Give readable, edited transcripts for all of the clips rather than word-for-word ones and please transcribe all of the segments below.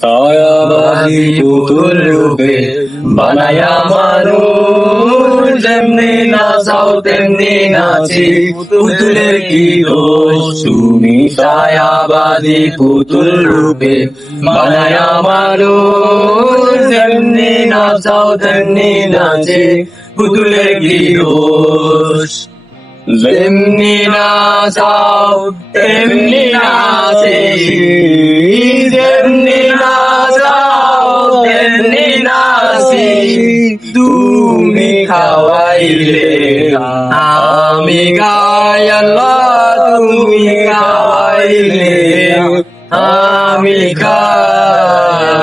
ছায়াবাদী পুতুল রূপে বানায়া মানুষ, যেমনি নাচাও তেমনি নাচি, পুতুলের কি দোষ? তুমি ছায়াবাদী পুতুল রূপে বানায়া মানুষ, যেমনি নাচাও তেমনি নাচি, পুতুলের কি দোষ? যেমনি নাচাও তেমনি নাচি, যেমনি নাচাও তেমনি নাচি, তুমি খাওয়াইলে আমি গাই, আল্লাহ তুমি খাওয়াইলে আমি খাই।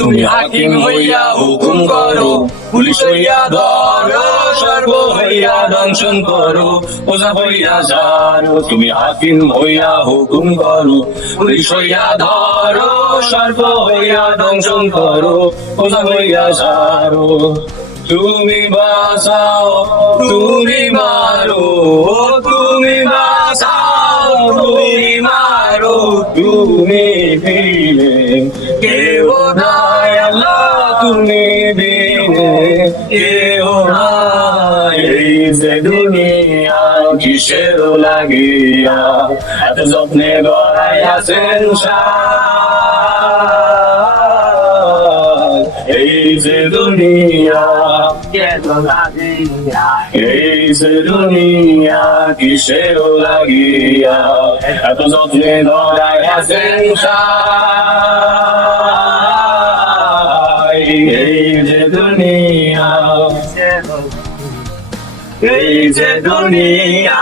তুমি হাকিম হইয়া হুকুম করো, পুলিশ হইয়া ধরো, সর্ব হইয়া দংশন করো, ওজা হইয়া যারো। তুমি হাকিম হইয়া হুকুম করো, পুলিশ হইয়া ধরো, সর্ব হইয়া দংশন করো, ওজা হইয়া যারো। তুমি বাঁচাও তুমি মারো, তুমি বাঁচাও তুমি মারো, তুমি দিলে কেউ নাই, আল্লাহ তুমি দিলে কেউ নাই। এই যে দুনিয়া কিসের লাগিয়া এত যত্নে গড়াইয়াছেন সাজ। এই যে দুনিয়া এই যে দুনিয়া কিসের লাগিয়া এত যত্নে গড়াইয়াছেন সাজ। এই যে দুনিয়া এই যে দুনিয়া।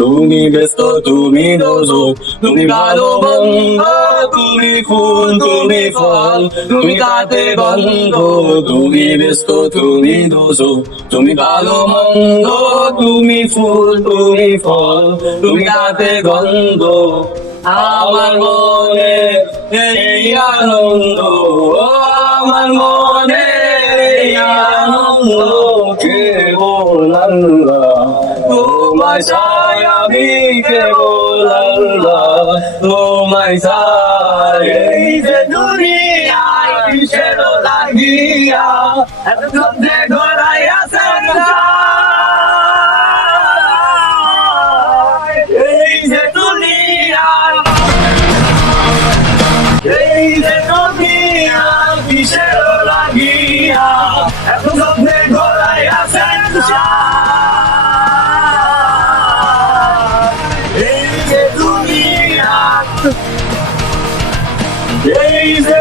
তুমি ব্যস্ত তুমি দোজক, তুমি ভালো বন্ধ, তুমি ফুল তুমি ফল, তুমি তাতে গন্ধ। তুমি ব্যস্ত তুমি দোজক, তুমি ভালো মন্দ, তুমি ফুল তুমি ফল, তুমি তাতে গন্ধ। আমার মনে এই আনন্দ, আমার মনে এই আনন্দ, কেবল আল্লাহ তোমায় চাই আমি, কেবল আল্লাহ তোমায় চাই। এই যে দুনিয়ায় কিসের লাগিয়া এত যত্নে গড়াইয়াছেন সাজ। এই যে দুনিয়া এই যে দুনিয়া কিসের লাগিয়া এত যত্নে গড়াইয়াছেন সাজ। এই যে দুনিয়া এই যে